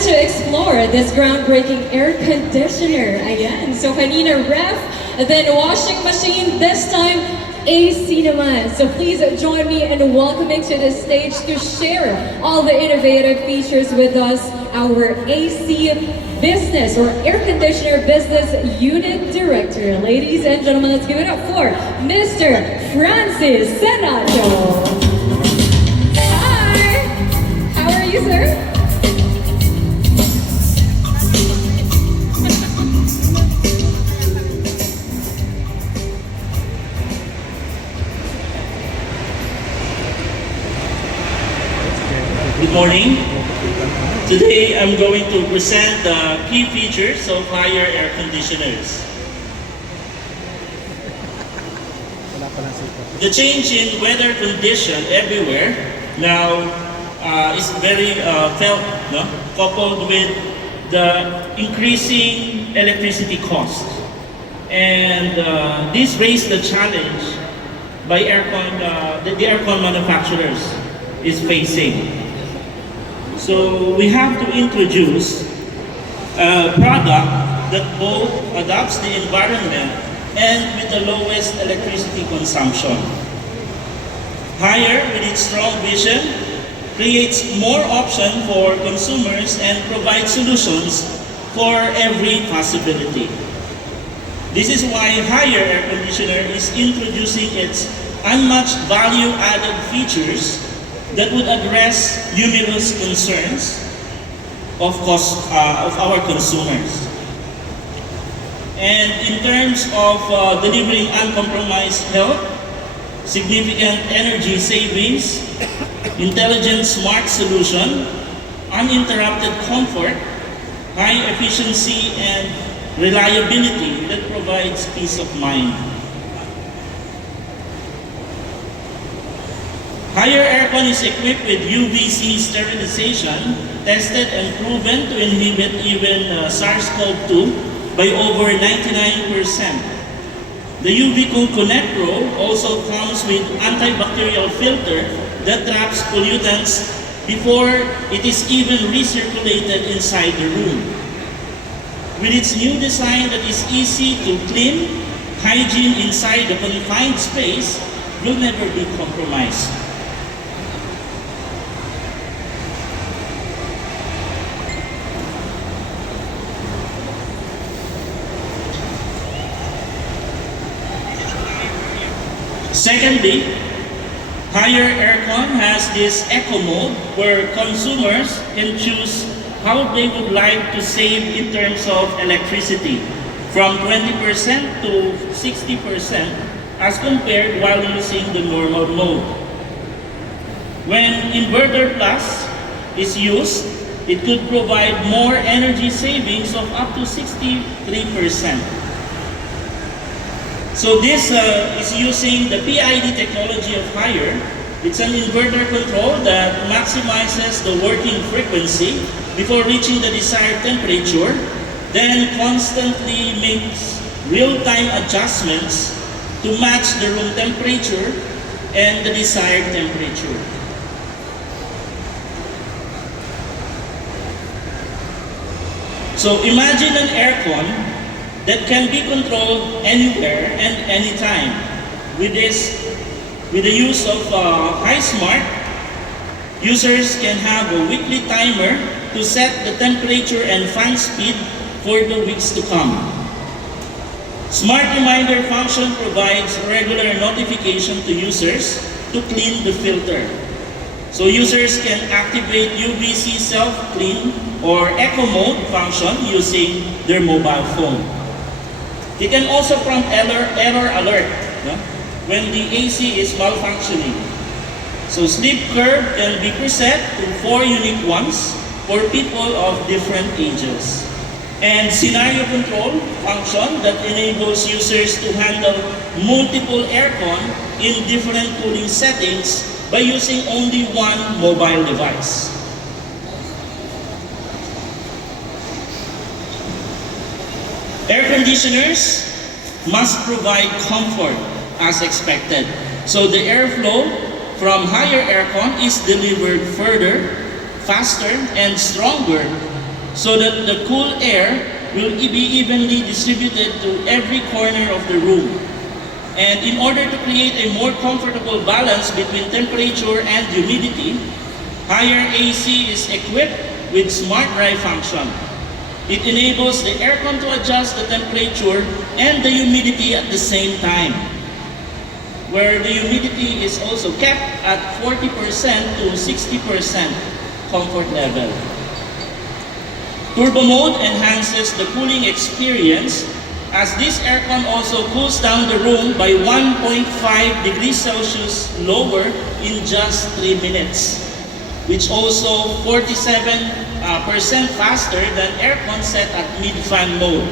to explore this groundbreaking air conditioner. Ayan. So kanina ref, then washing machine, this time AC naman. So please join me in welcoming to the stage to share all the innovative features with us, our AC business or air conditioner business unit director. Ladies and gentlemen, let's give it up for Mr. Francis Senato. Hi! How are you, sir? Good morning. Today I'm going to present the key features of Haier air conditioners. The change in weather condition everywhere now is very felt, no? Coupled with the increasing electricity cost. And this raised the challenge by the aircon manufacturers is facing. So we have to introduce a product that both adapts the environment and with the lowest electricity consumption. Haier, with its strong vision, creates more option for consumers and provides solutions for every possibility. This is why Haier air conditioner is introducing its unmatched value-added features that would address numerous concerns of our consumers. And in terms of delivering uncompromised health, significant energy savings, intelligent smart solution, uninterrupted comfort, high efficiency and reliability that provides peace of mind. Haier aircon is equipped with UVC sterilization, tested and proven to inhibit even SARS-CoV-2 by over 99%. The UV Cool Connect Pro also comes with antibacterial filter that traps pollutants before it is even recirculated inside the room. With its new design that is easy to clean, hygiene inside the confined space will never be compromised. Secondly, Haier aircon has this eco mode where consumers can choose how they would like to save in terms of electricity, from 20% to 60% as compared while using the normal mode. When Inverter Plus is used, it could provide more energy savings of up to 63%. So this is using the PID technology of Haier. It's an inverter control that maximizes the working frequency before reaching the desired temperature, then constantly makes real-time adjustments to match the room temperature and the desired temperature. So imagine an aircon that can be controlled anywhere and anytime. With the use of HiSmart, users can have a weekly timer to set the temperature and fan speed for the weeks to come. Smart Reminder function provides regular notification to users to clean the filter. So users can activate UVC self-clean or eco mode function using their mobile phone. They can also prompt error alert, no? When the AC is malfunctioning. So sleep curve can be preset to 4 unique ones for people of different ages. And scenario control function that enables users to handle multiple aircon in different cooling settings by using only one mobile device. Air conditioners must provide comfort as expected. So the airflow from Haier aircon is delivered further, faster, and stronger so that the cool air will be evenly distributed to every corner of the room. And in order to create a more comfortable balance between temperature and humidity, Haier AC is equipped with Smart Dry function. It enables the aircon to adjust the temperature and the humidity at the same time, where the humidity is also kept at 40% to 60% comfort level. Turbo mode enhances the cooling experience, as this aircon also cools down the room by 1.5 degrees Celsius lower in just 3 minutes, which also 47% faster than aircon set at mid-fan mode.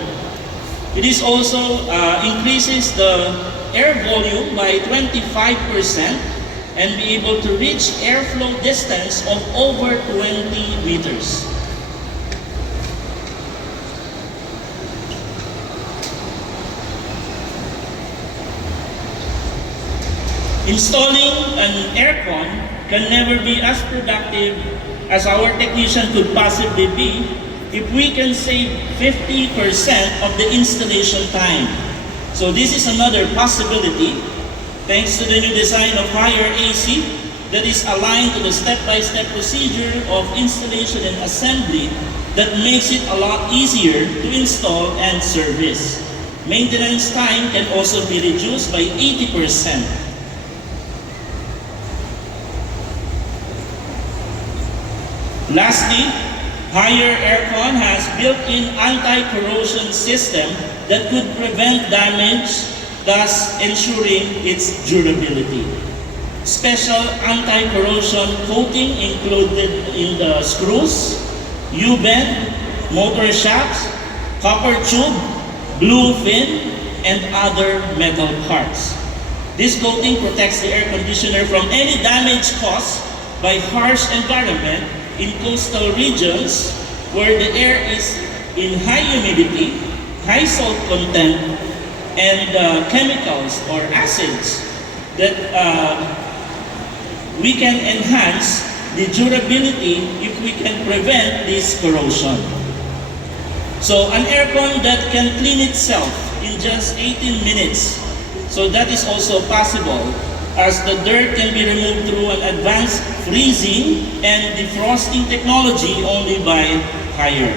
It is also increases the air volume by 25% and be able to reach airflow distance of over 20 meters. Installing an aircon can never be as productive as our technician could possibly be if we can save 50% of the installation time. So this is another possibility thanks to the new design of Haier AC that is aligned to the step-by-step procedure of installation and assembly that makes it a lot easier to install and service. Maintenance time can also be reduced by 80%. Lastly, Haier Aircon has built-in anti-corrosion system that could prevent damage, thus ensuring its durability. Special anti-corrosion coating included in the screws, U-bend, motor shafts, copper tube, blue fin, and other metal parts. This coating protects the air conditioner from any damage caused by harsh environment in coastal regions where the air is in high humidity, high salt content, and chemicals or acids that we can enhance the durability if we can prevent this corrosion. So an aircon that can clean itself in just 18 minutes, so that is also possible, as the dirt can be removed through an advanced freezing and defrosting technology only by Haier.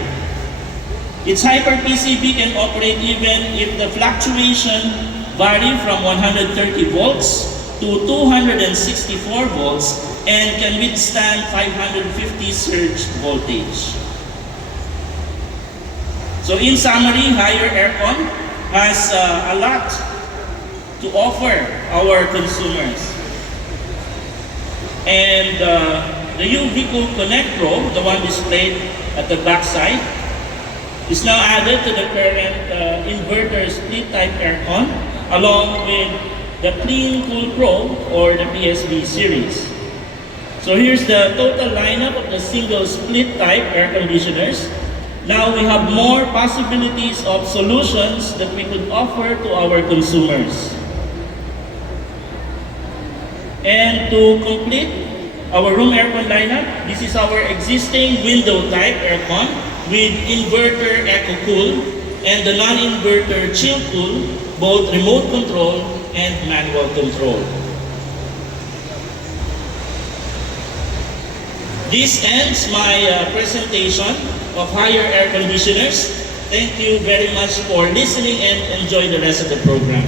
Its Hyper PCB can operate even if the fluctuation vary from 130 volts to 264 volts and can withstand 550 surge voltage. So in summary, Haier Aircon has a lot to offer our consumers. And the UV-Cool Connect Pro, the one displayed at the back side, is now added to the current inverter split type aircon along with the Clean Cool Pro or the PSB series. So here's the total lineup of the single split type air conditioners. Now we have more possibilities of solutions that we could offer to our consumers. And to complete our room aircon lineup, this is our existing window type aircon with inverter EcoCool and the non-inverter ChillCool, both remote control and manual control. This ends my presentation of Haier air conditioners. Thank you very much for listening and enjoy the rest of the program.